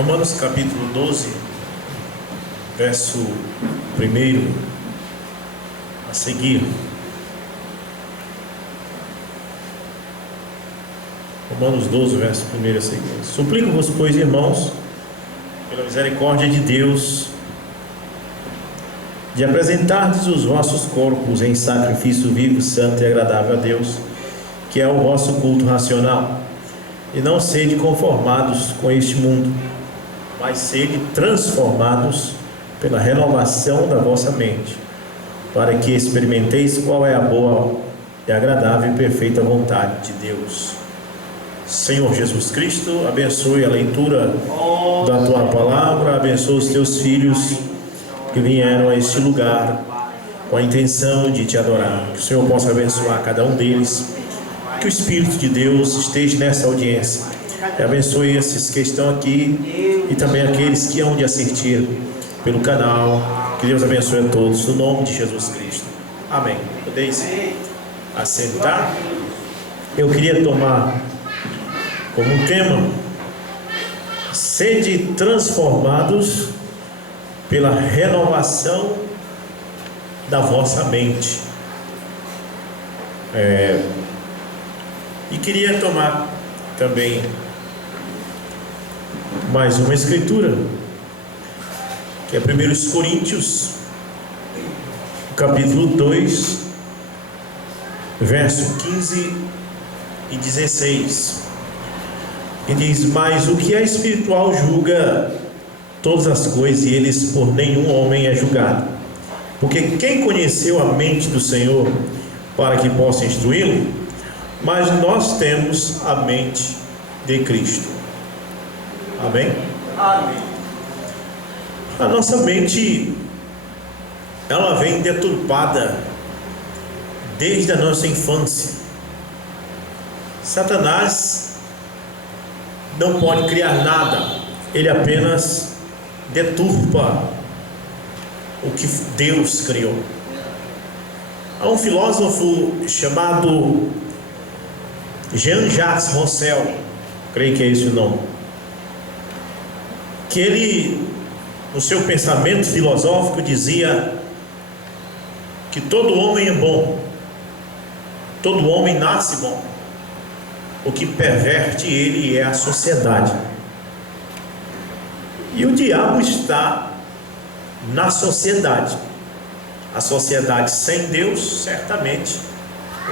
Romanos capítulo 12, verso 1 a seguir. Romanos 12, verso 1 a seguir. Suplico-vos, pois, irmãos, pela misericórdia de Deus, de apresentardes os vossos corpos em sacrifício vivo, santo e agradável a Deus, que é o vosso culto racional. E não sede conformados com este mundo, mas sede transformados pela renovação da vossa mente, para que experimenteis qual é a boa e agradável e perfeita vontade de Deus. Senhor Jesus Cristo, abençoe a leitura da Tua Palavra, abençoe os Teus filhos que vieram a este lugar com a intenção de Te adorar. Que o Senhor possa abençoar cada um deles, que o Espírito de Deus esteja nessa audiência e abençoe esses que estão aqui e também aqueles que hão de assistir pelo canal. Que Deus abençoe a todos, no nome de Jesus Cristo. Amém. Podeis assentar. Eu queria tomar como um tema: sede transformados pela renovação da vossa mente. E queria tomar também mais uma escritura, que é 1 Coríntios, capítulo 2, verso 15 e 16, que diz: mas o que é espiritual julga todas as coisas, e eles por nenhum homem é julgado, porque quem conheceu a mente do Senhor para que possa instruí-lo? Mas nós temos a mente de Cristo. Amém? Amém. A nossa mente, ela vem deturpada desde a nossa infância. Satanás não pode criar nada, ele apenas deturpa o que Deus criou. Há um filósofo chamado Jean-Jacques Rousseau, creio que é esse o nome, que ele, no seu pensamento filosófico, dizia que todo homem é bom, todo homem nasce bom, o que perverte ele é a sociedade. E o diabo está na sociedade. A sociedade sem Deus, certamente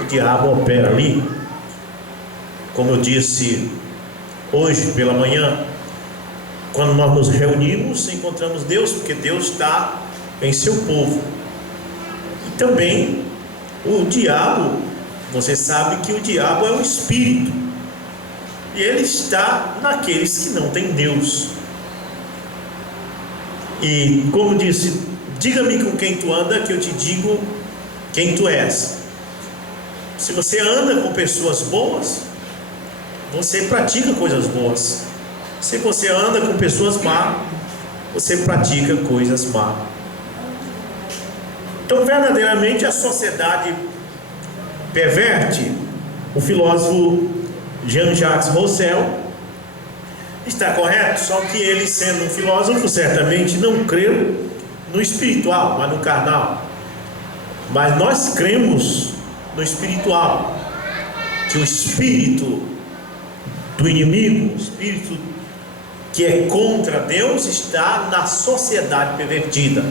o diabo opera ali. Como eu disse hoje pela manhã, quando nós nos reunimos, encontramos Deus, porque Deus está em seu povo. E também o diabo, você sabe que o diabo é um espírito, e ele está naqueles que não têm Deus. E como disse: diga-me com quem tu anda, que eu te digo quem tu és. Se você anda com pessoas boas, você pratica coisas boas. Se você anda com pessoas más, você pratica coisas más. Então, verdadeiramente, a sociedade perverte. O filósofo Jean-Jacques Rousseau está correto, só que ele, sendo um filósofo, certamente não creu no espiritual, mas no carnal. Mas nós cremos no espiritual, que o espírito do inimigo, o espírito que é contra Deus, está na sociedade pervertida.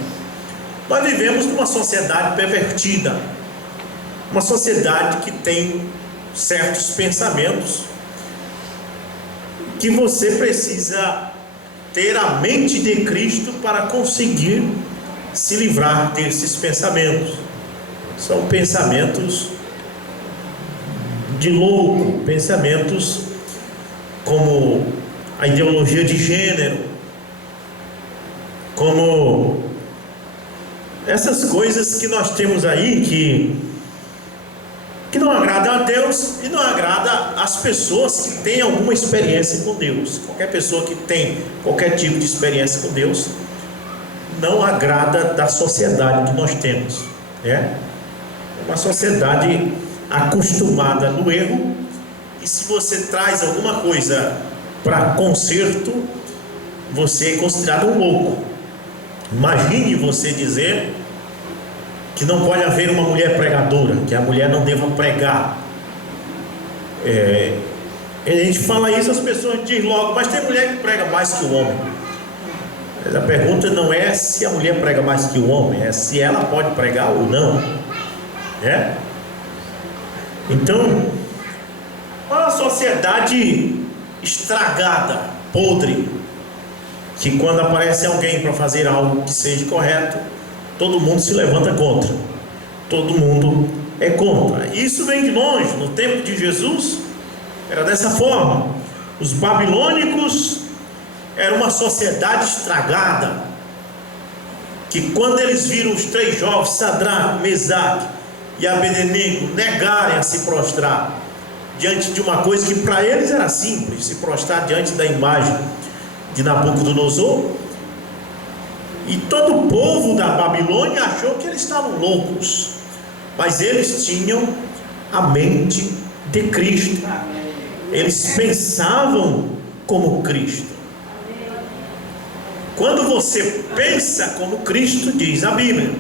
Nós vivemos numa sociedade pervertida, uma sociedade que tem certos pensamentos, que você precisa ter a mente de Cristo para conseguir se livrar desses pensamentos. São pensamentos de louco, pensamentos como a ideologia de gênero, como essas coisas que nós temos aí, que não agrada a Deus e não agrada as pessoas que têm alguma experiência com Deus. Qualquer pessoa que tem qualquer tipo de experiência com Deus não agrada da sociedade que nós temos, né? Uma sociedade acostumada no erro, e se você traz alguma coisa para conserto, você é considerado um louco. Imagine você dizer que não pode haver uma mulher pregadora, que a mulher não deva pregar. A gente fala isso, as pessoas dizem logo, mas tem mulher que prega mais que o homem. A pergunta não é se a mulher prega mais que o homem, é se ela pode pregar ou não. Então, uma sociedade estragada, podre, que quando aparece alguém para fazer algo que seja correto, todo mundo se levanta contra, todo mundo é contra. Isso vem de longe. No tempo de Jesus era dessa forma. Os babilônicos eram uma sociedade estragada, que quando eles viram os 3 jovens, Sadraque, Mesaque e Abednego, negarem a se prostrar diante de uma coisa que para eles era simples, se prostrar diante da imagem de Nabucodonosor, e todo o povo da Babilônia achou que eles estavam loucos, mas eles tinham a mente de Cristo, eles pensavam como Cristo. Quando você pensa como Cristo, diz a Bíblia,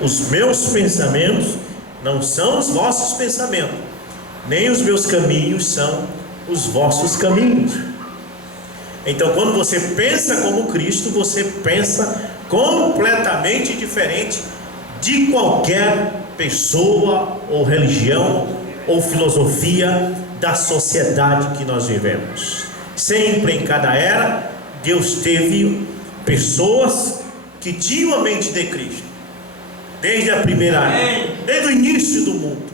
os meus pensamentos não são os vossos pensamentos, nem os meus caminhos são os vossos caminhos. Então, quando você pensa como Cristo, você pensa completamente diferente de qualquer pessoa ou religião ou filosofia da sociedade que nós vivemos. Sempre, em cada era, Deus teve pessoas que tinham a mente de Cristo, desde a primeira era, desde o início do mundo.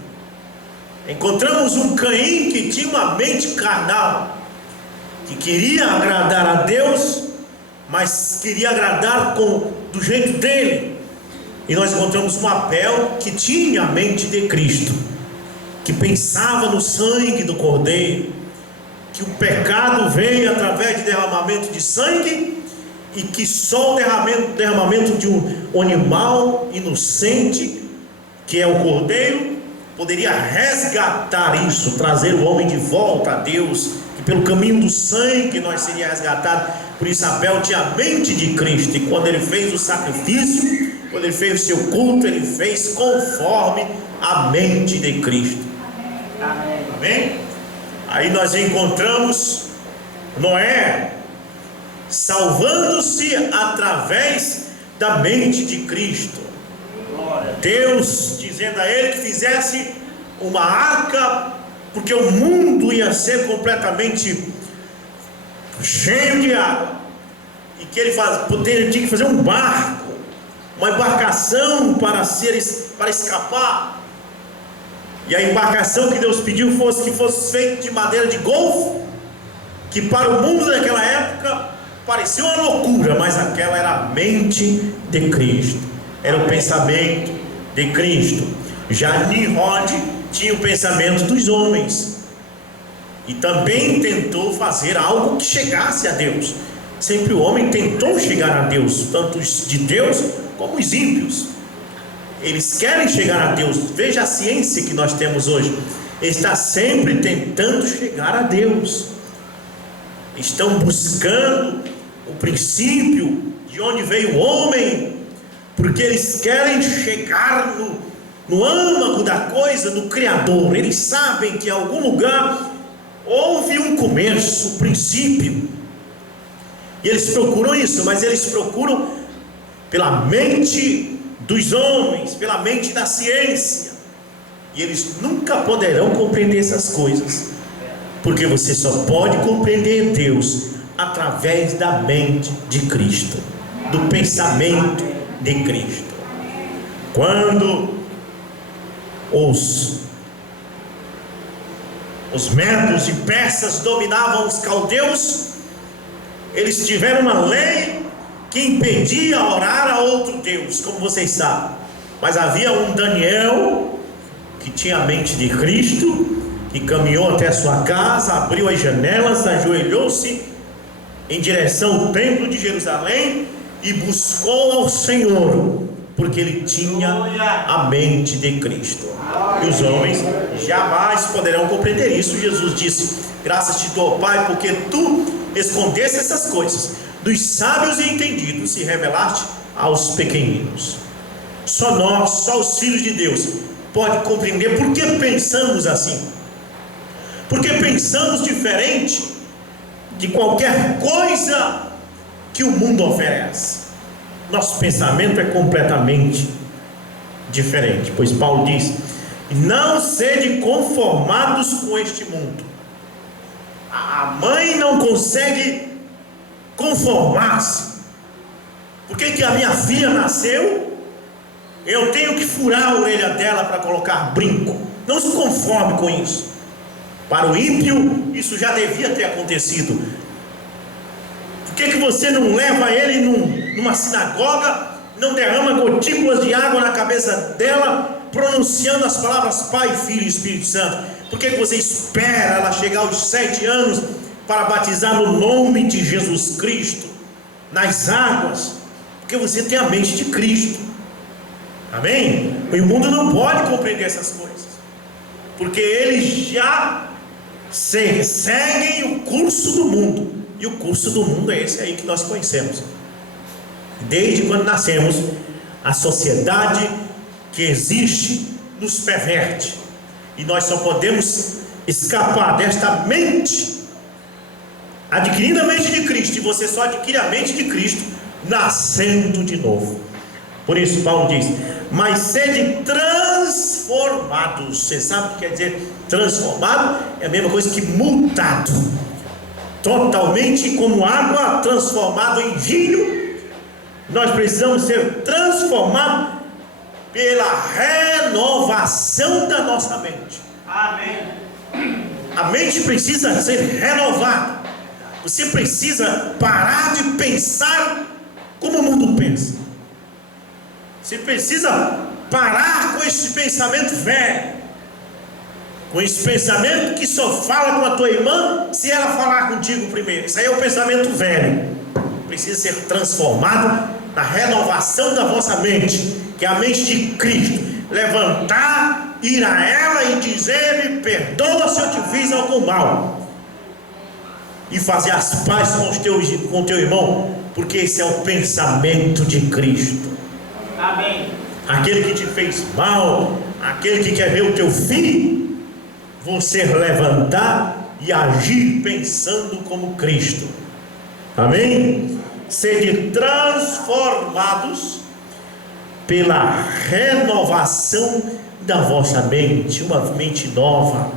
Encontramos um Caim que tinha uma mente carnal, que queria agradar a Deus, mas queria agradar do jeito dele. E nós encontramos um Abel que tinha a mente de Cristo, que pensava no sangue do Cordeiro, que o pecado veio através de derramamento de sangue, e que só o derramamento de um animal inocente, que é o Cordeiro, poderia resgatar isso, trazer o homem de volta a Deus, que pelo caminho do sangue nós seria resgatado. Por isso Abel tinha a mente de Cristo, e quando ele fez o sacrifício, quando ele fez o seu culto, ele fez conforme a mente de Cristo. Amém? Aí nós encontramos Noé salvando-se através da mente de Cristo. Deus dizendo a ele que fizesse uma arca, porque o mundo ia ser completamente cheio de água, e que ele tinha que fazer um barco, uma embarcação para escapar. E a embarcação que Deus pediu que fosse feita de madeira de golfo, que para o mundo daquela época parecia uma loucura, mas aquela era a mente de Cristo, era o pensamento de Cristo. Já Nimrod tinha o pensamento dos homens, e também tentou fazer algo que chegasse a Deus. Sempre o homem tentou chegar a Deus, tanto os de Deus como os ímpios. Eles querem chegar a Deus. Veja a ciência que nós temos hoje, está sempre tentando chegar a Deus. Estão buscando o princípio de onde veio o homem, porque eles querem chegar no âmago da coisa, no Criador. Eles sabem que em algum lugar houve um começo, um princípio, e eles procuram isso, mas eles procuram pela mente dos homens, pela mente da ciência, e eles nunca poderão compreender essas coisas, porque você só pode compreender Deus através da mente de Cristo, do pensamento de Cristo. Quando os medos e persas dominavam os caldeus, eles tiveram uma lei que impedia orar a outro Deus, como vocês sabem. Mas havia um Daniel que tinha a mente de Cristo, que caminhou até a sua casa, abriu as janelas, ajoelhou-se em direção ao templo de Jerusalém e buscou ao Senhor, porque ele tinha a mente de Cristo. E os homens jamais poderão compreender isso. Jesus disse: graças te dou, Pai, porque tu escondeste essas coisas, dos sábios e entendidos se revelaste aos pequeninos. Só nós, só os filhos de Deus, pode compreender por que pensamos assim, porque pensamos diferente de qualquer coisa que o mundo oferece. Nosso pensamento é completamente diferente, pois Paulo diz: não sede conformados com este mundo. A mãe não consegue conformar-se. Por que a minha filha nasceu, eu tenho que furar a orelha dela para colocar brinco? Não se conforme com isso. Para o ímpio, isso já devia ter acontecido. Por que você não leva ele numa sinagoga, não derrama gotículas de água na cabeça dela, pronunciando as palavras Pai, Filho e Espírito Santo? Por que você espera ela chegar aos 7 anos para batizar no nome de Jesus Cristo nas águas? Porque você tem a mente de Cristo. Amém? E o mundo não pode compreender essas coisas, porque eles já seguem o curso do mundo. E o curso do mundo é esse aí que nós conhecemos. Desde quando nascemos, a sociedade que existe nos perverte, e nós só podemos escapar desta mente, adquirindo a mente de Cristo. E você só adquire a mente de Cristo nascendo de novo. Por isso Paulo diz: mas sede transformados. Você sabe o que quer dizer transformado? É a mesma coisa que mutado, totalmente como água transformada em vinho. Nós precisamos ser transformados pela renovação da nossa mente. Amém. A mente precisa ser renovada. Você precisa parar de pensar como o mundo pensa. Você precisa parar com esse pensamento velho, com esse pensamento que só fala com a tua irmã se ela falar contigo primeiro. Isso aí é o pensamento velho. Precisa ser transformado na renovação da vossa mente, que é a mente de Cristo. Levantar, ir a ela e dizer: me perdoa se eu te fiz algum mal, e fazer as pazes com o teu irmão, porque esse é o pensamento de Cristo. Amém. Aquele que te fez mal, aquele que quer ver o teu fim, você levantar e agir pensando como Cristo. Amém? Sede transformados pela renovação da vossa mente, uma mente nova.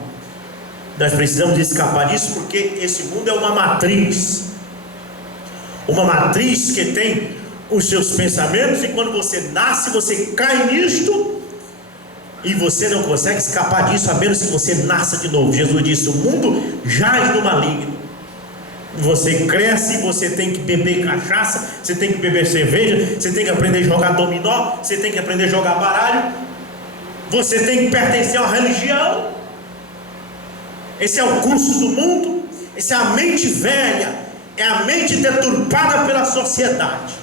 Nós precisamos escapar disso, porque esse mundo é uma matriz que tem os seus pensamentos, e quando você nasce, você cai nisto, e você não consegue escapar disso, a menos que você nasça de novo. Jesus disse: o mundo jaz no maligno. Você cresce, você tem que beber cachaça, você tem que beber cerveja, você tem que aprender a jogar dominó, você tem que aprender a jogar baralho, você tem que pertencer a uma religião. Esse é o curso do mundo. Essa é a mente velha, é a mente deturpada pela sociedade.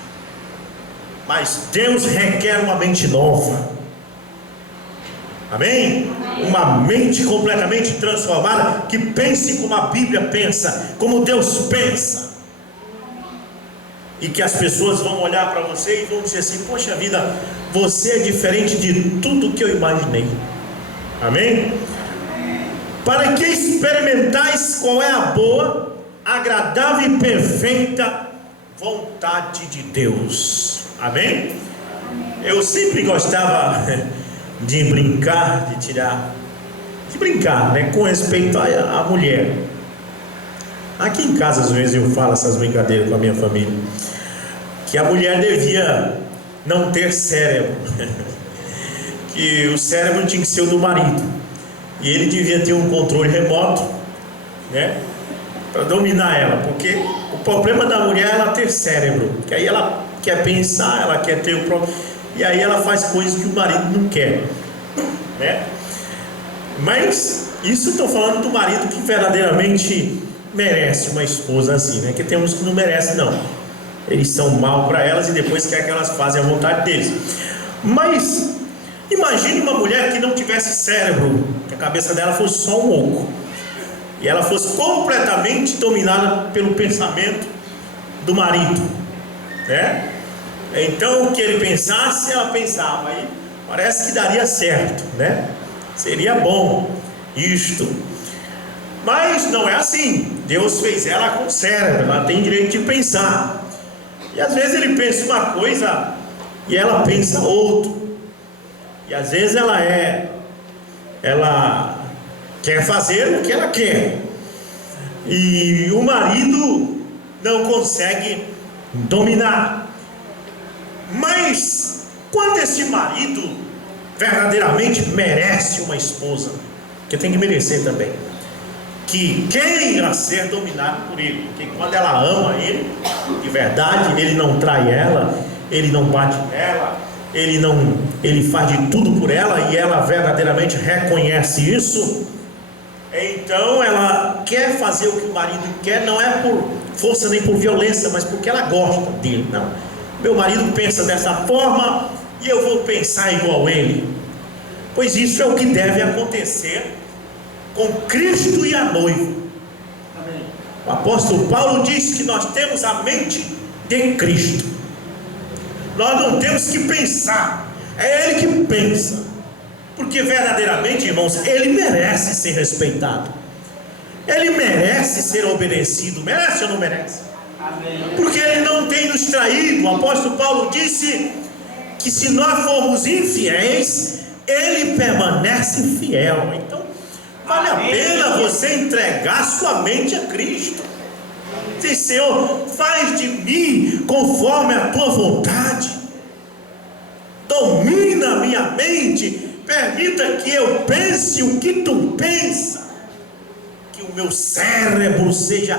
Mas Deus requer uma mente nova. Amém? Uma mente completamente transformada, que pense como a Bíblia pensa, como Deus pensa. E que as pessoas vão olhar para você e vão dizer assim: poxa vida, você é diferente de tudo que eu imaginei. Amém? Para que experimentais qual é a boa, agradável e perfeita vontade de Deus. Amém? Eu sempre gostava de brincar, né, com respeito à mulher. Aqui em casa às vezes eu falo essas brincadeiras com a minha família, que a mulher devia não ter cérebro, que o cérebro tinha que ser o do marido, e ele devia ter um controle remoto, né, para dominar ela, porque o problema da mulher é ela ter cérebro, que aí ela quer pensar, ela quer ter o próprio, e aí ela faz coisas que o marido não quer, né? Mas isso estou falando do marido que verdadeiramente merece uma esposa assim, né? Que tem uns que não merecem, não. Eles são mal para elas e depois quer que elas façam a vontade deles. Mas imagine uma mulher que não tivesse cérebro, que a cabeça dela fosse só um oco, e ela fosse completamente dominada pelo pensamento do marido, né? Então o que ele pensasse, ela pensava, aí parece que daria certo, né? Seria bom isto. Mas não é assim. Deus fez ela com cérebro, ela tem direito de pensar. E às vezes ele pensa uma coisa e ela pensa outra. E às vezes ela quer fazer o que ela quer. E o marido não consegue dominar. Mas quando esse marido verdadeiramente merece uma esposa, que tem que merecer também, que queira ser dominado por ele, porque quando ela ama ele de verdade, ele não trai ela, ele não bate nela, ele faz de tudo por ela, e ela verdadeiramente reconhece isso. Então ela quer fazer o que o marido quer, não é por força nem por violência, mas porque ela gosta dele. Não, meu marido pensa dessa forma e eu vou pensar igual ele. Pois isso é o que deve acontecer com Cristo e a noiva. O apóstolo Paulo diz que nós temos a mente de Cristo. Nós não temos que pensar, é Ele que pensa. Porque verdadeiramente, irmãos, Ele merece ser respeitado, Ele merece ser obedecido. Merece ou não merece? Amém. Porque Ele não tem nos traído. O apóstolo Paulo disse que se nós formos infiéis, Ele permanece fiel. Então vale a pena você entregar sua mente a Cristo. Diz: Senhor, faz de mim conforme a tua vontade, domina a minha mente, permita que eu pense o que tu pensa, que o meu cérebro seja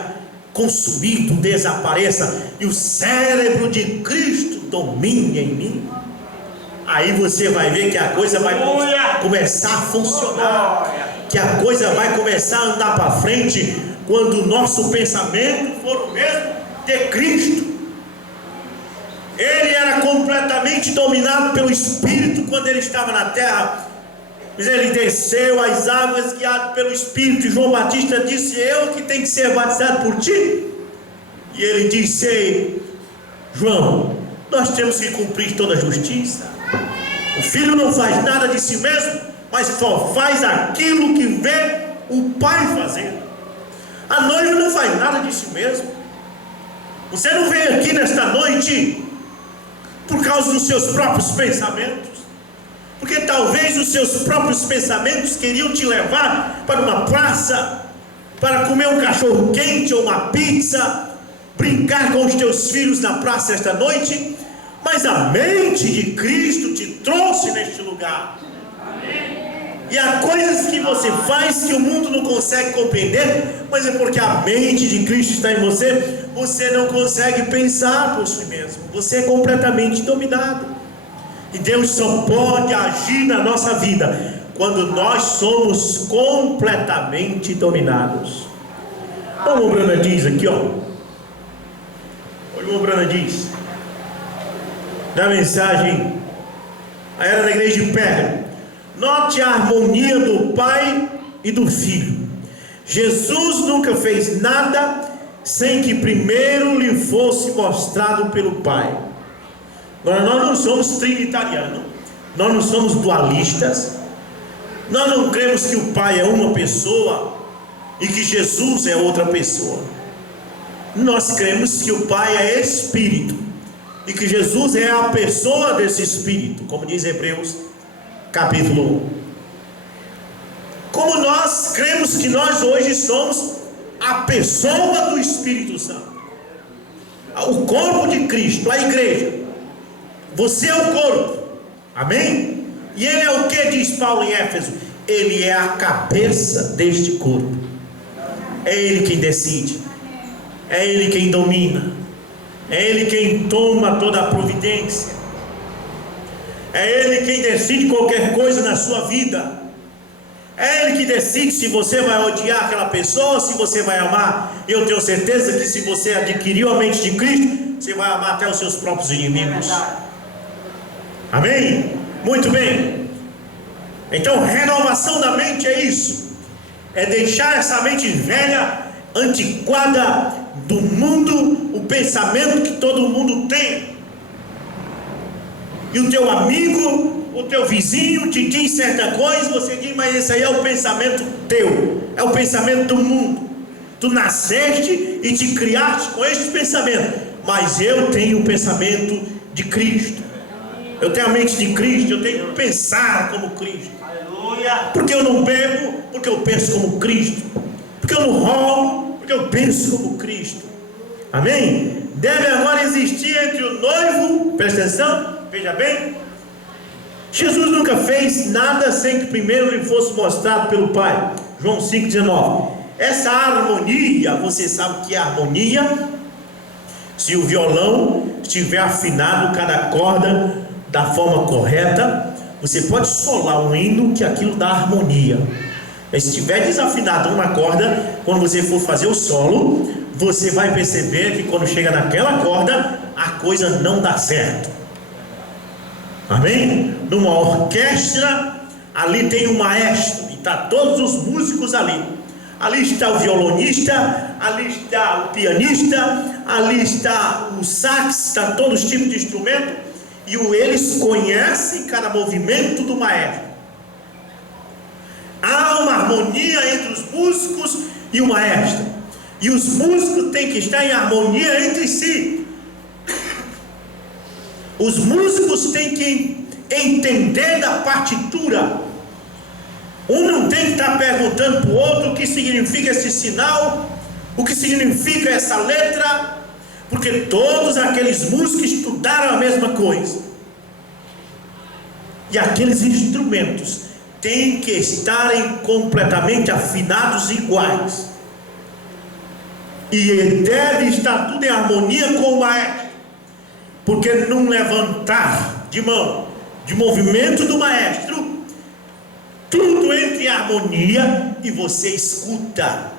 consumido, desapareça, e o cérebro de Cristo domine em mim. Aí você vai ver que a coisa vai começar a funcionar, que a coisa vai começar a andar para frente, quando o nosso pensamento for o mesmo de Cristo. Ele era completamente dominado pelo Espírito quando ele estava na terra. Mas ele desceu às águas guiado pelo Espírito, e João Batista disse: eu que tenho que ser batizado por ti. E ele disse: João, nós temos que cumprir toda a justiça. O filho não faz nada de si mesmo, mas só faz aquilo que vê o pai fazer. A noiva não faz nada de si mesmo. Você não veio aqui nesta noite por causa dos seus próprios pensamentos, porque talvez os seus próprios pensamentos queriam te levar para uma praça, para comer um cachorro quente ou uma pizza, brincar com os teus filhos na praça esta noite. Mas a mente de Cristo te trouxe neste lugar. E há coisas que você faz que o mundo não consegue compreender, mas é porque a mente de Cristo está em você. Você não consegue pensar por si mesmo, você é completamente dominado. E Deus só pode agir na nossa vida quando nós somos completamente dominados. Olha o Brana diz aqui, ó. Olha o Brana diz da mensagem a Era da Igreja de Pérgamo. Note a harmonia do Pai e do Filho. Jesus nunca fez nada sem que primeiro lhe fosse mostrado pelo Pai. Nós não somos trinitarianos, nós não somos dualistas, nós não cremos que o Pai é uma pessoa e que Jesus é outra pessoa. Nós cremos que o Pai é Espírito e que Jesus é a pessoa desse Espírito, como diz Hebreus capítulo 1. Como nós cremos que nós hoje somos a pessoa do Espírito Santo, o corpo de Cristo, a igreja. Você é o corpo, amém? E ele é o que diz Paulo em Éfeso? Ele é a cabeça deste corpo. É ele quem decide, é ele quem domina, é ele quem toma toda a providência, é ele quem decide qualquer coisa na sua vida. É ele que decide se você vai odiar aquela pessoa, se você vai amar. Eu tenho certeza que se você adquiriu a mente de Cristo, você vai amar até os seus próprios inimigos. Amém? Muito bem. Então, renovação da mente é isso. É deixar essa mente velha, antiquada do mundo, o pensamento que todo mundo tem. E o teu amigo, o teu vizinho te diz certa coisa, você diz, mas esse aí é o pensamento teu, é o pensamento do mundo. Tu nasceste e te criaste com este pensamento, mas eu tenho o pensamento de Cristo. Eu tenho a mente de Cristo, eu tenho que pensar como Cristo. Aleluia. Porque eu não bebo, porque eu penso como Cristo. Porque eu não roubo, porque eu penso como Cristo. Amém? Deve agora existir entre o noivo, presta atenção, veja bem. Jesus nunca fez nada sem que primeiro lhe fosse mostrado pelo Pai. João 5,19. Essa harmonia, você sabe o que é harmonia? Se o violão estiver afinado cada corda da forma correta, você pode solar um hino que aquilo dá harmonia. Se estiver desafinado uma corda, quando você for fazer o solo, você vai perceber que quando chega naquela corda, a coisa não dá certo. Amém? Numa orquestra, ali tem um maestro, e está todos os músicos ali. Ali está o violonista, ali está o pianista, ali está o sax, está todos os tipos de instrumento, e eles conhecem cada movimento do maestro. Há uma harmonia entre os músicos e o maestro, e os músicos têm que estar em harmonia entre si. Os músicos têm que entender da partitura. Um não tem que estar perguntando para o outro o que significa esse sinal, o que significa essa letra, porque todos aqueles músicos estudaram a mesma coisa. E aqueles instrumentos têm que estarem completamente afinados e iguais. E deve estar tudo em harmonia com o maestro, porque num levantar de mão, de movimento do maestro, tudo entra em harmonia e você escuta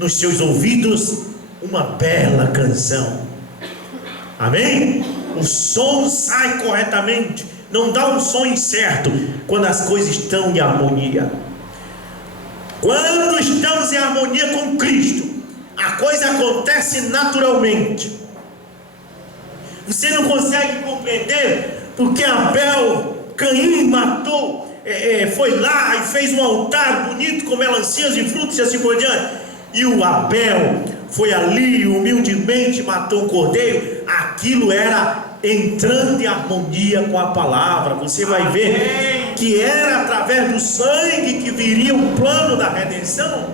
nos seus ouvidos uma bela canção. Amém? O som sai corretamente, não dá um som incerto quando as coisas estão em harmonia. Quando estamos em harmonia com Cristo, a coisa acontece naturalmente. Você não consegue compreender porque Abel, Caim matou, foi lá e fez um altar bonito com melancias e frutos e assim por diante. E o Abel foi ali humildemente matou um cordeiro. Aquilo era entrando em harmonia com a palavra. Você vai ver que era através do sangue que viria o plano da redenção.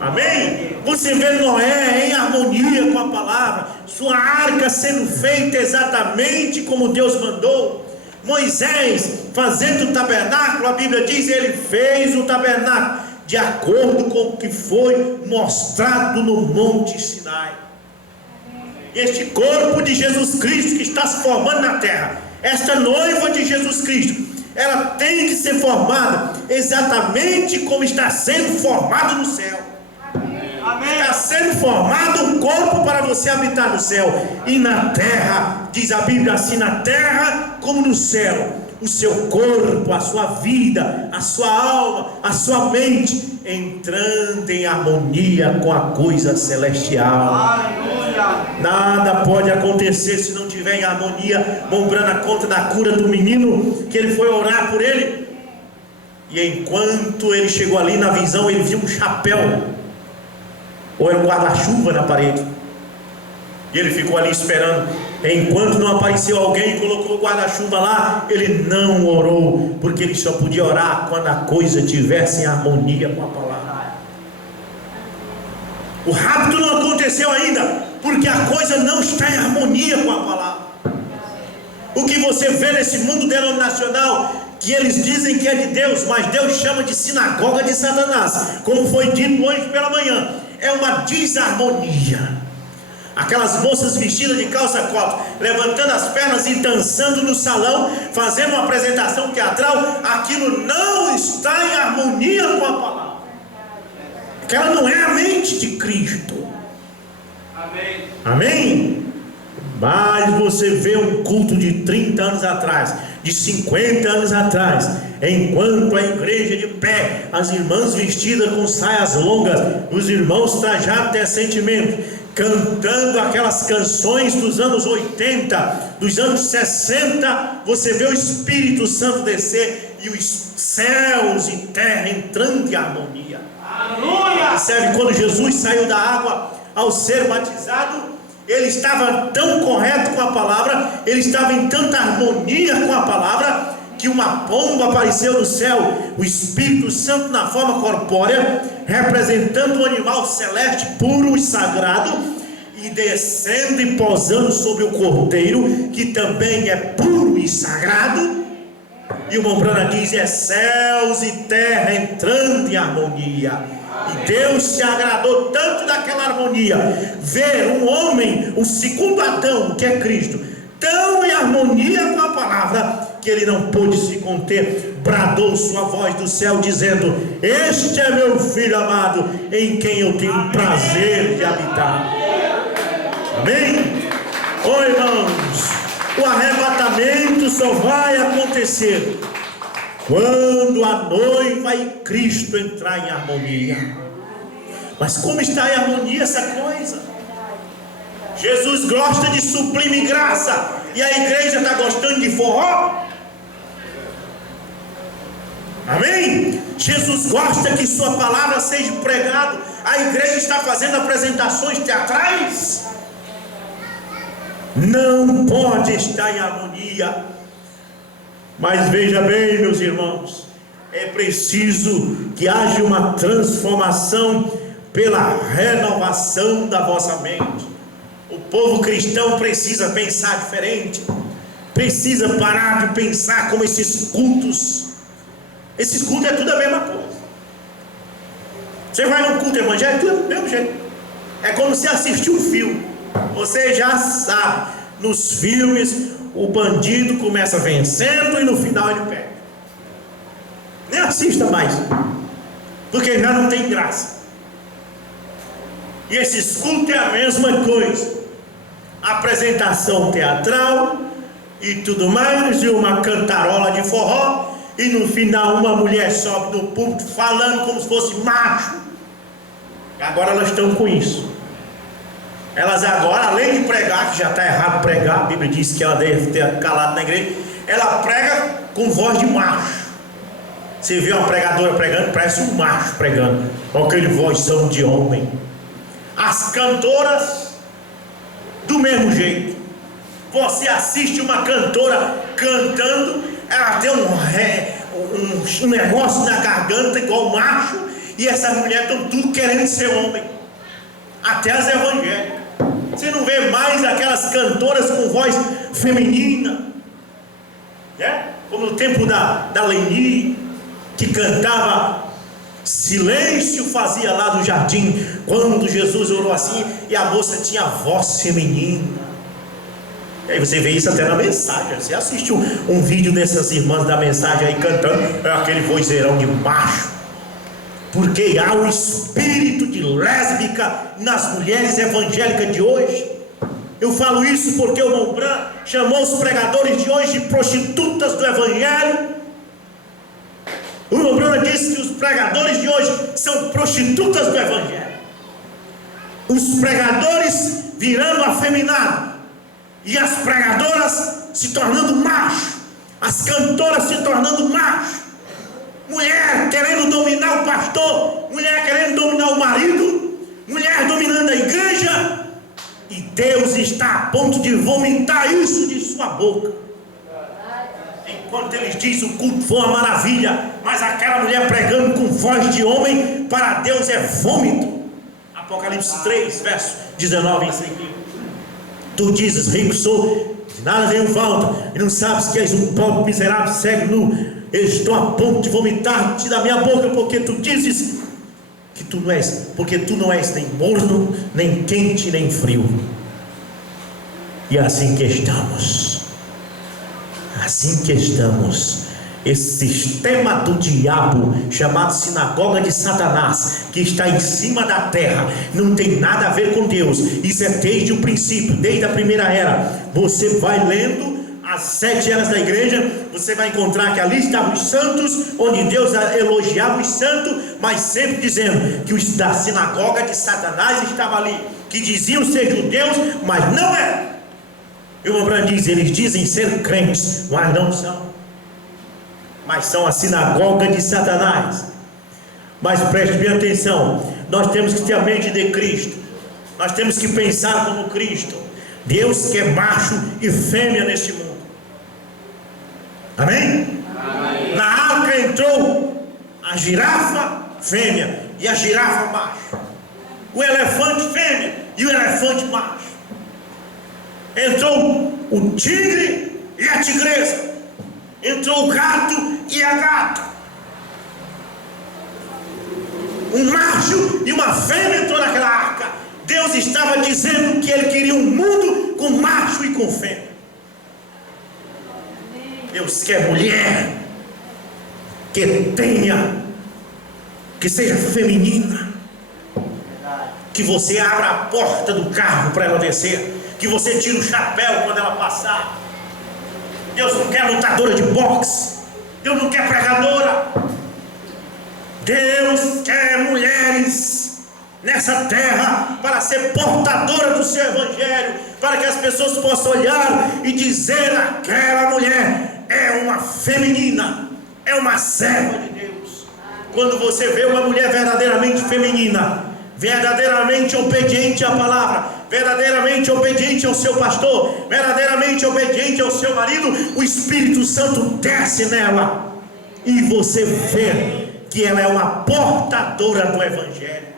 Amém? Você vê Noé em harmonia com a palavra, sua arca sendo feita exatamente como Deus mandou. Moisés fazendo o tabernáculo, a Bíblia diz, ele fez o tabernáculo de acordo com o que foi mostrado no Monte Sinai. Este corpo de Jesus Cristo que está se formando na terra, esta noiva de Jesus Cristo, ela tem que ser formada exatamente como está sendo formado no céu. Amém. Está sendo formado um corpo para você habitar no céu e na terra, diz a Bíblia assim, na terra como no céu, o seu corpo, a sua vida, a sua alma, a sua mente entrando em harmonia com a coisa celestial. Aleluia. Nada pode acontecer se não tiver em harmonia. Lembrando a conta da cura do menino, que ele foi orar por ele, e enquanto ele chegou ali na visão, ele viu um chapéu, ou era um guarda-chuva na parede, e ele ficou ali esperando. Enquanto não apareceu alguém e colocou o guarda-chuva lá, ele não orou, porque ele só podia orar quando a coisa estivesse em harmonia com a palavra. O rapto não aconteceu ainda, porque a coisa não está em harmonia com a palavra. O que você vê nesse mundo denominacional, que eles dizem que é de Deus, mas Deus chama de sinagoga de Satanás, como foi dito hoje pela manhã, é uma desarmonia. Aquelas moças vestidas de calça cota, levantando as pernas e dançando no salão, fazendo uma apresentação teatral, aquilo não está em harmonia com a palavra. Aquela não é a mente de Cristo. Amém? Amém? Mas você vê um culto de 30 anos atrás, de 50 anos atrás, enquanto a igreja de pé, as irmãs vestidas com saias longas, os irmãos trajados decentemente, cantando aquelas canções dos anos 80, dos anos 60, você vê o Espírito Santo descer e os céus e terra entrando em harmonia. Aleluia! Percebe, quando Jesus saiu da água ao ser batizado, ele estava tão correto com a palavra, ele estava em tanta harmonia com a palavra, que uma pomba apareceu no céu, o Espírito Santo na forma corpórea, representando o animal celeste puro e sagrado, e descendo e posando sobre o cordeiro, que também é puro e sagrado. E o irmão Branham diz: é céus e terra entrando em harmonia. E Deus se agradou tanto daquela harmonia, ver um homem, o segundo Adão, que é Cristo, tão em harmonia com a palavra, que ele não pôde se conter, bradou sua voz do céu, dizendo: este é meu filho amado, em quem eu tenho prazer de habitar. Amém? Oh, irmãos, o arrebatamento só vai acontecer quando a noiva e Cristo entrar em harmonia. Mas como está em harmonia essa coisa? Jesus gosta de sublime graça, e a igreja está gostando de forró. Amém? Jesus gosta que sua palavra seja pregada. A igreja está fazendo apresentações teatrais. Não pode estar em harmonia. Mas veja bem, meus irmãos, é preciso que haja uma transformação pela renovação da vossa mente. O povo cristão precisa pensar diferente, precisa parar de pensar como esses cultos. Esses cultos é tudo a mesma coisa. Você vai num culto evangélico, tudo do mesmo jeito. É como se assistir um filme. Você já sabe, nos filmes o bandido começa vencendo e no final ele perde. Nem assista mais, porque já não tem graça. E esses cultos é a mesma coisa. Apresentação teatral e tudo mais, e uma cantarola de forró, e no final uma mulher sobe no púlpito falando como se fosse macho. E agora elas estão com isso. Elas agora, além de pregar, que já está errado pregar, a Bíblia diz que ela deve ter calado na igreja, ela prega com voz de macho. Você vê uma pregadora pregando, parece um macho pregando, com aquele vozão de homem. As cantoras, do mesmo jeito. Você assiste uma cantora cantando, ela tem um negócio na garganta igual macho, e essas mulheres estão tudo querendo ser homem, até as evangélicas. Você não vê mais aquelas cantoras com voz feminina, né? Como no tempo da Leni, que cantava silêncio, fazia lá no jardim, quando Jesus orou assim, e a moça tinha voz feminina. E aí você vê isso até na mensagem. Você assiste um vídeo dessas irmãs da mensagem aí cantando, é aquele vozeirão de macho. Porque há um espírito de lésbica nas mulheres evangélicas de hoje. Eu falo isso porque o irmão Branham chamou os pregadores de hoje de prostitutas do evangelho. O irmão Branham disse que os pregadores de hoje são prostitutas do evangelho. Os pregadores virando afeminados, e as pregadoras se tornando macho, as cantoras se tornando macho. Mulher querendo dominar o pastor, mulher querendo dominar o marido, mulher dominando a igreja, e Deus está a ponto de vomitar isso de sua boca. Enquanto eles dizem o culto foi uma maravilha, mas aquela mulher pregando com voz de homem, para Deus é vômito. Apocalipse 3, verso 19 em seguida. Tu dizes: rico sou, de nada tenho falta, e não sabes que és um pobre, miserável, cego, nu. Eu estou a ponto de vomitar-te da minha boca, porque tu dizes que tu não és, porque tu não és nem morno, nem quente, nem frio. E assim que estamos, esse sistema do diabo, chamado sinagoga de Satanás, que está em cima da terra, não tem nada a ver com Deus. Isso é desde o princípio, desde a primeira era. Você vai lendo as 7 eras da igreja, você vai encontrar que ali estavam os santos, onde Deus elogiava os santos, mas sempre dizendo que os da sinagoga de Satanás estavam ali, que diziam ser judeus, mas não é. E o Abraão diz: eles dizem ser crentes, mas não são. Mas são a sinagoga de Satanás. Mas preste bem atenção, nós temos que ter a mente de Cristo, nós temos que pensar como Cristo. Deus quer macho e fêmea neste mundo. Amém? Amém. Na arca entrou a girafa fêmea e a girafa macho, o elefante fêmea e o elefante macho. Entrou o tigre e a tigresa, entrou o gato e a gata. Um macho e uma fêmea entrou naquela arca. Deus estava dizendo que Ele queria um mundo com macho e com fêmea. Deus quer mulher que tenha, que seja feminina, que você abra a porta do carro para ela descer, que você tire o chapéu quando ela passar. Deus não quer lutadora de boxe, Deus não quer pregadora. Deus quer mulheres nessa terra para ser portadora do seu evangelho, para que as pessoas possam olhar e dizer: aquela mulher é uma feminina, é uma serva de Deus. Quando você vê uma mulher verdadeiramente feminina, verdadeiramente obediente à palavra, verdadeiramente obediente ao seu pastor, verdadeiramente obediente ao seu marido, o Espírito Santo desce nela e você vê que ela é uma portadora do evangelho.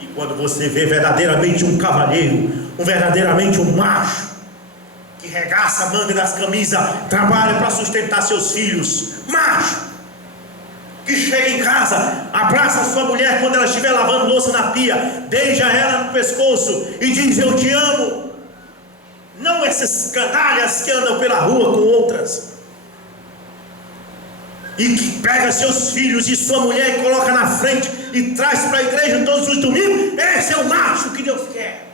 E quando você vê verdadeiramente um cavalheiro, verdadeiramente um macho, que regaça a manga das camisas, trabalha para sustentar seus filhos, macho, que chega em casa, abraça a sua mulher quando ela estiver lavando louça na pia, beija ela no pescoço e diz: eu te amo. Não esses canalhas que andam pela rua com outras, e que pega seus filhos e sua mulher e coloca na frente e traz para a igreja todos os domingos. Esse é o macho que Deus quer.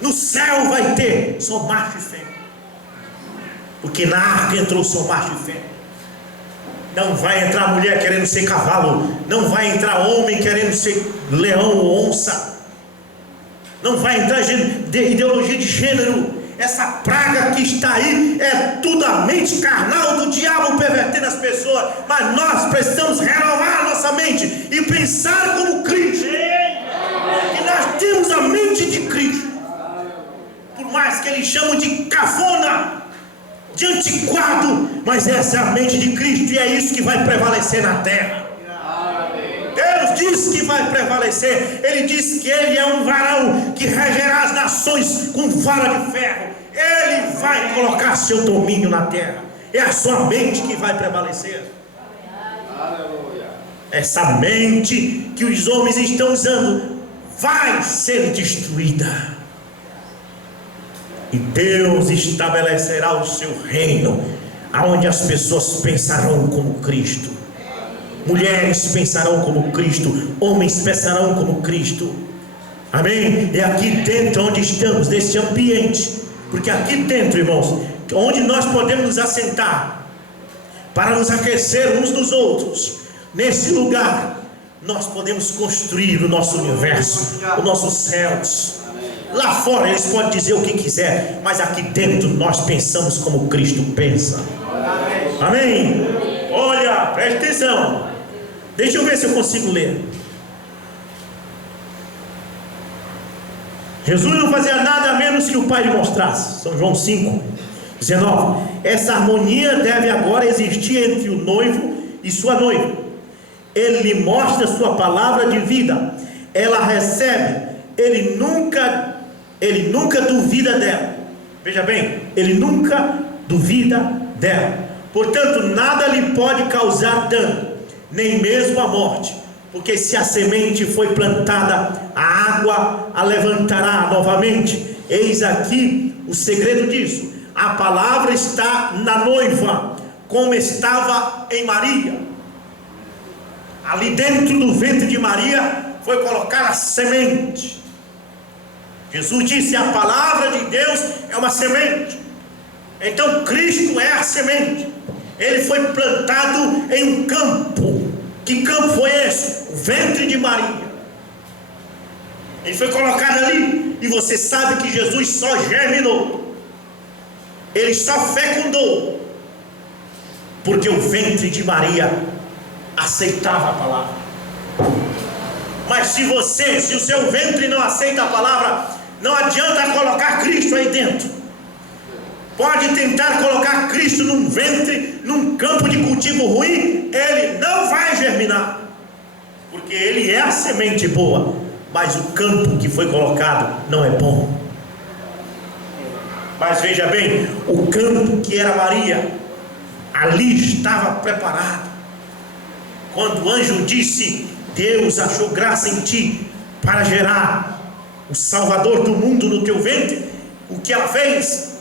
No céu vai ter só macho e fêmea, porque na arca entrou só macho e fêmea. Não vai entrar mulher querendo ser cavalo, não vai entrar homem querendo ser leão ou onça, não vai entrar ideologia de gênero. Essa praga que está aí é tudo a mente carnal do diabo pervertendo as pessoas. Mas nós precisamos renovar a nossa mente e pensar como Cristo. E nós temos a mente de Cristo. Por mais que eles chamam de cafona, de antiquado, mas essa é a mente de Cristo, e é isso que vai prevalecer na terra. Deus disse que vai prevalecer. Ele disse que Ele é um varão que regerá as nações com vara de ferro. Ele vai colocar seu domínio na terra. É a sua mente que vai prevalecer. Essa mente que os homens estão usando vai ser destruída, e Deus estabelecerá o seu reino, aonde as pessoas pensarão como Cristo, mulheres pensarão como Cristo, homens pensarão como Cristo. Amém? É aqui dentro onde estamos, neste ambiente, porque aqui dentro, irmãos, onde nós podemos nos assentar para nos aquecer uns dos outros, nesse lugar nós podemos construir o nosso universo, os nossos céus. Lá fora eles podem dizer o que quiser, mas aqui dentro nós pensamos como Cristo pensa. Amém? Olha, preste atenção. Deixa eu ver se eu consigo ler. Jesus não fazia nada a menos que o Pai lhe mostrasse. São João 5:19. Essa harmonia deve agora existir entre o noivo e sua noiva. Ele lhe mostra sua palavra de vida, ela recebe, ele nunca duvida dela. Veja bem, ele nunca duvida dela. Portanto, nada lhe pode causar dano, nem mesmo a morte, porque se a semente foi plantada, a água a levantará novamente. Eis aqui o segredo disso: a palavra está na noiva, como estava em Maria. Ali dentro do ventre de Maria foi colocada a semente. Jesus disse: a palavra de Deus é uma semente. Então Cristo é a semente. Ele foi plantado em um campo. Que campo foi esse? O ventre de Maria. Ele foi colocado ali. E você sabe que Jesus só germinou, ele só fecundou, porque o ventre de Maria aceitava a palavra. Mas se o seu ventre não aceita a palavra, não adianta colocar Cristo aí dentro. Pode tentar colocar Cristo num ventre, num campo de cultivo ruim, ele não vai germinar, porque ele é a semente boa, mas o campo que foi colocado não é bom. Mas veja bem, o campo que era Maria, ali estava preparado. Quando o anjo disse: Deus achou graça em ti para gerar o Salvador do mundo no teu ventre, o que ela fez?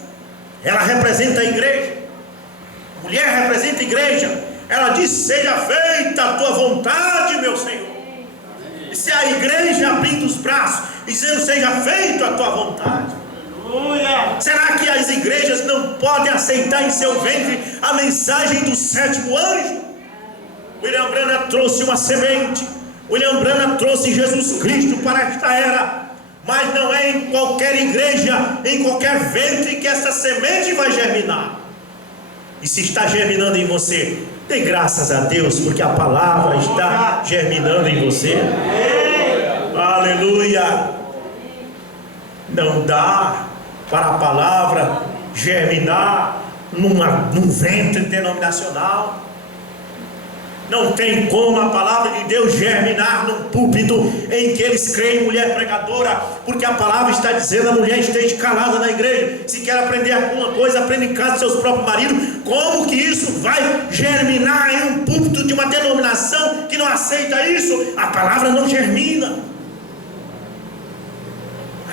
Ela representa a igreja. A mulher representa a igreja. Ela disse: seja feita a tua vontade, meu Senhor. E se a igreja abrindo os braços, dizendo: seja feita a tua vontade. Será que as igrejas não podem aceitar em seu ventre a mensagem do sétimo anjo? William Branham trouxe uma semente. William Branham trouxe Jesus Cristo para esta era. Mas não é em qualquer igreja, em qualquer ventre que essa semente vai germinar. E se está germinando em você, dê graças a Deus, porque a palavra está germinando em você. Aleluia! Não dá para a palavra germinar num ventre denominacional. Não tem como a palavra de Deus germinar num púlpito em que eles creem mulher pregadora, porque a palavra está dizendo: a mulher esteja calada na igreja. Se quer aprender alguma coisa, aprenda em casa dos seus próprios maridos. Como que isso vai germinar em um púlpito de uma denominação que não aceita isso? A palavra não germina.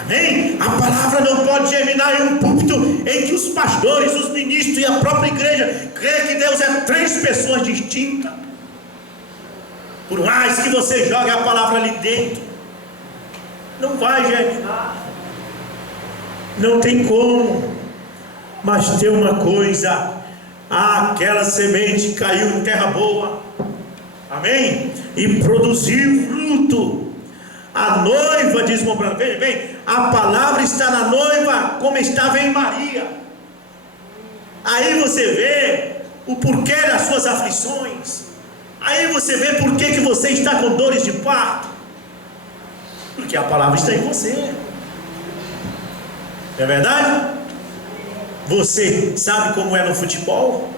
Amém? A palavra não pode germinar em um púlpito em que os pastores, os ministros e a própria igreja creem que Deus é três pessoas distintas. Por mais que você jogue a palavra ali dentro, não vai germinar. Não tem como. Mas tem uma coisa: aquela semente caiu em terra boa, amém? E produziu fruto. A noiva, diz o Branham, veja bem, a palavra está na noiva como estava em Maria. Aí você vê o porquê das suas aflições. Aí você vê por que você está com dores de parto. Porque a palavra está em você. É verdade? Você sabe como é no futebol?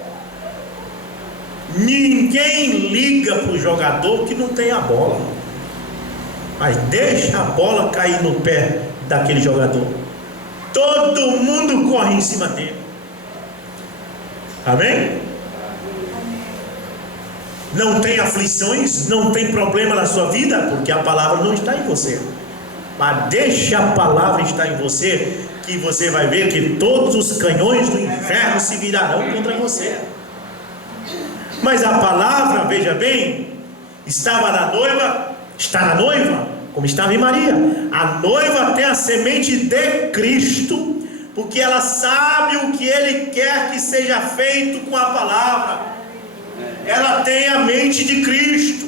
Ninguém liga para o jogador que não tem a bola, mas deixa a bola cair no pé daquele jogador. Todo mundo corre em cima dele. Amém? Não tem aflições, não tem problema na sua vida, porque a palavra não está em você. Mas deixa a palavra estar em você, que você vai ver que todos os canhões do inferno se virarão contra você. Mas a palavra, veja bem, estava na noiva, está na noiva, como estava em Maria. A noiva tem a semente de Cristo, porque ela sabe o que Ele quer que seja feito com a palavra. Ela tem a mente de Cristo.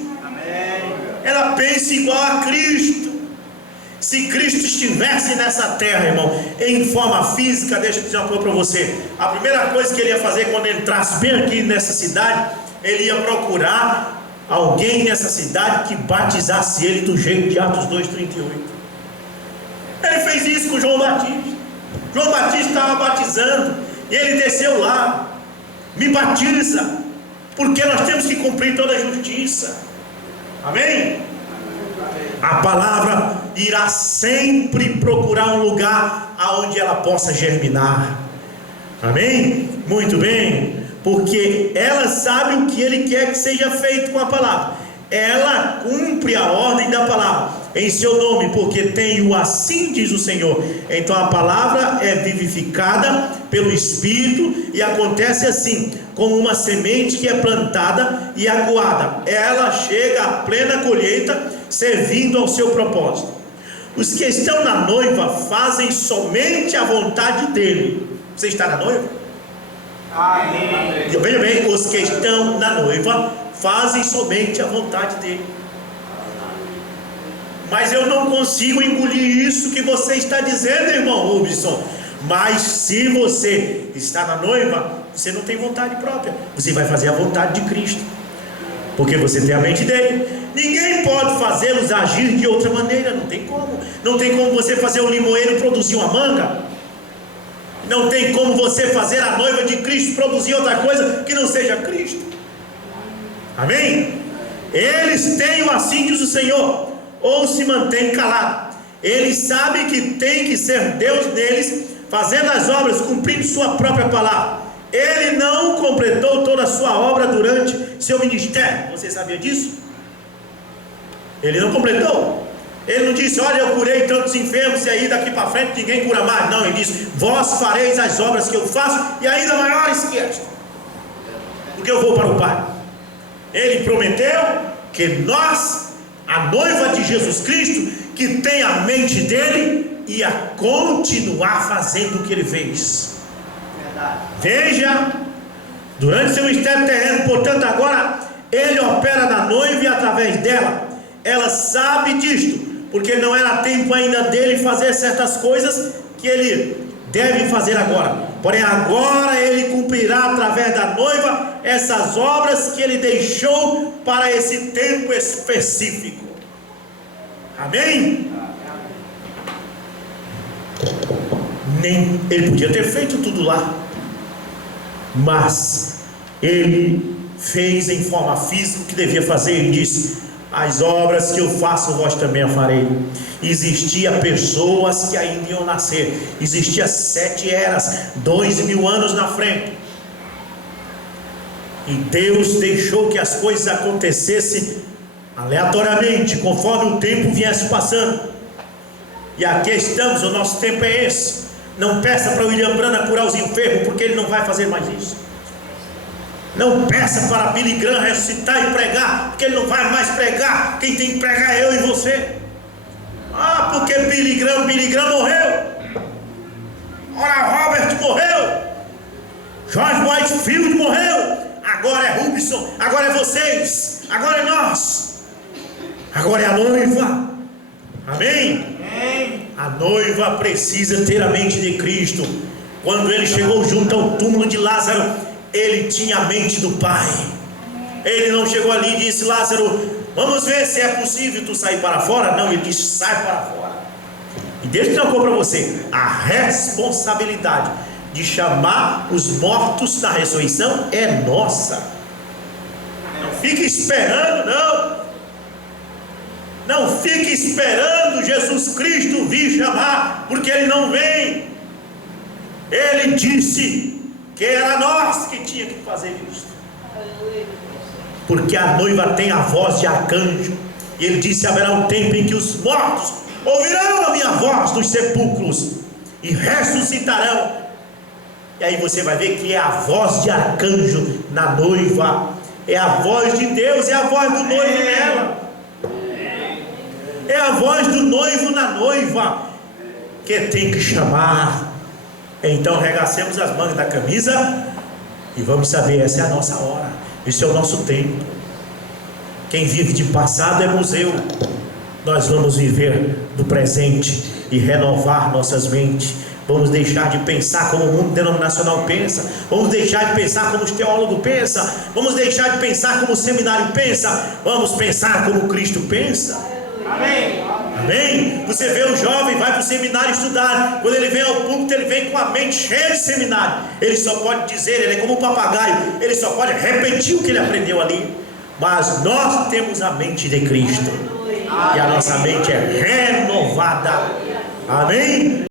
Ela pensa igual a Cristo. Se Cristo estivesse nessa terra, irmão, em forma física, deixa eu dizer uma coisa para você. A primeira coisa que ele ia fazer quando entrasse bem aqui nessa cidade, ele ia procurar alguém nessa cidade que batizasse ele do jeito de Atos 2:38. Ele fez isso com João Batista. João Batista estava batizando e ele desceu lá: me batiza, porque nós temos que cumprir toda a justiça. Amém? A palavra irá sempre procurar um lugar aonde ela possa germinar. Amém? Muito bem, porque ela sabe o que Ele quer que seja feito com a palavra. Ela cumpre a ordem da palavra em seu nome, porque tenho assim diz o Senhor. Então a palavra é vivificada pelo Espírito e acontece assim, como uma semente que é plantada e aguada. Ela chega à plena colheita, servindo ao seu propósito. Os que estão na noiva fazem somente a vontade dele. Você está na noiva? Amém. Veja bem, os que estão na noiva fazem somente a vontade dele. mas eu não consigo engolir isso que você está dizendo, irmão Rubson. Mas se você está na noiva, você não tem vontade própria, você vai fazer a vontade de Cristo, porque você tem a mente dele. Ninguém pode fazê-los agir de outra maneira, não tem como. Não tem como você fazer o limoeiro produzir uma manga. Não tem como você fazer a noiva de Cristo produzir outra coisa que não seja Cristo. Amém? Eles têm o assim diz o Senhor, ou se mantém calado. Eles sabem que tem que ser Deus neles, fazendo as obras, cumprindo sua própria palavra. Ele não completou toda a sua obra durante seu ministério. Você sabia disso? Ele não completou. Ele não disse: olha, eu curei tantos enfermos e aí daqui para frente ninguém cura mais. Não, ele disse: vós fareis as obras que eu faço e ainda maiores que esta, porque eu vou para o Pai. Ele prometeu que nós, a noiva de Jesus Cristo, que tem a mente dele, ia continuar fazendo o que ele fez. Veja, durante seu ministério terreno, portanto, agora ele opera na noiva e através dela. Ela sabe disto, porque não era tempo ainda dele fazer certas coisas que ele deve fazer agora. Porém, agora ele cumprirá através da noiva essas obras que ele deixou para esse tempo específico. Amém? Nem ele podia ter feito tudo lá, mas ele fez em forma física o que devia fazer. Ele disse: as obras que eu faço, vós também a farei. Existia pessoas que ainda iam nascer. Existia 7 eras, 2000 anos na frente. E Deus deixou que as coisas acontecessem aleatoriamente, conforme o tempo viesse passando. E aqui estamos, o nosso tempo é esse. Não peça para William Branham curar os enfermos, porque ele não vai fazer mais isso. Não peça para Billy Graham ressuscitar e pregar, porque ele não vai mais pregar. Quem tem que pregar é eu e você. Ah, porque Billy Graham morreu. Ora, Robert morreu. George Whitefield morreu. Agora é Rubson, agora é vocês, agora é nós, agora é a noiva. Amém? A noiva precisa ter a mente de Cristo. Quando ele chegou junto ao túmulo de Lázaro, ele tinha a mente do Pai. Ele não chegou ali e disse: Lázaro, vamos ver se é possível tu sair para fora. Não, ele disse: sai para fora. E Deus trocou para você a responsabilidade de chamar os mortos na ressurreição. É nossa. Não fique esperando, não fique esperando Jesus Cristo vir chamar, porque ele não vem. Ele disse que era nós que tinha que fazer isso, porque a noiva tem a voz de arcanjo. E ele disse: haverá um tempo em que os mortos ouvirão a minha voz dos sepulcros e ressuscitarão. E aí você vai ver que é a voz de arcanjo na noiva, é a voz de Deus, é a voz do noivo nela, é a voz do noivo na noiva que tem que chamar. Então regacemos as mangas da camisa e vamos saber: essa é a nossa hora, esse é o nosso tempo. Quem vive de passado é museu. Nós vamos viver do presente e renovar nossas mentes. Vamos deixar de pensar como o mundo denominacional pensa. Vamos deixar de pensar como os teólogos pensam. Vamos deixar de pensar como o seminário pensa. Vamos pensar como Cristo pensa. Amém? Amém? Você vê o jovem, vai para o seminário estudar. Quando ele vem ao púlpito, ele vem com a mente cheia de seminário. Ele só pode dizer, ele é como um papagaio, ele só pode repetir o que ele aprendeu ali. Mas nós temos a mente de Cristo, e a nossa mente é renovada. Amém?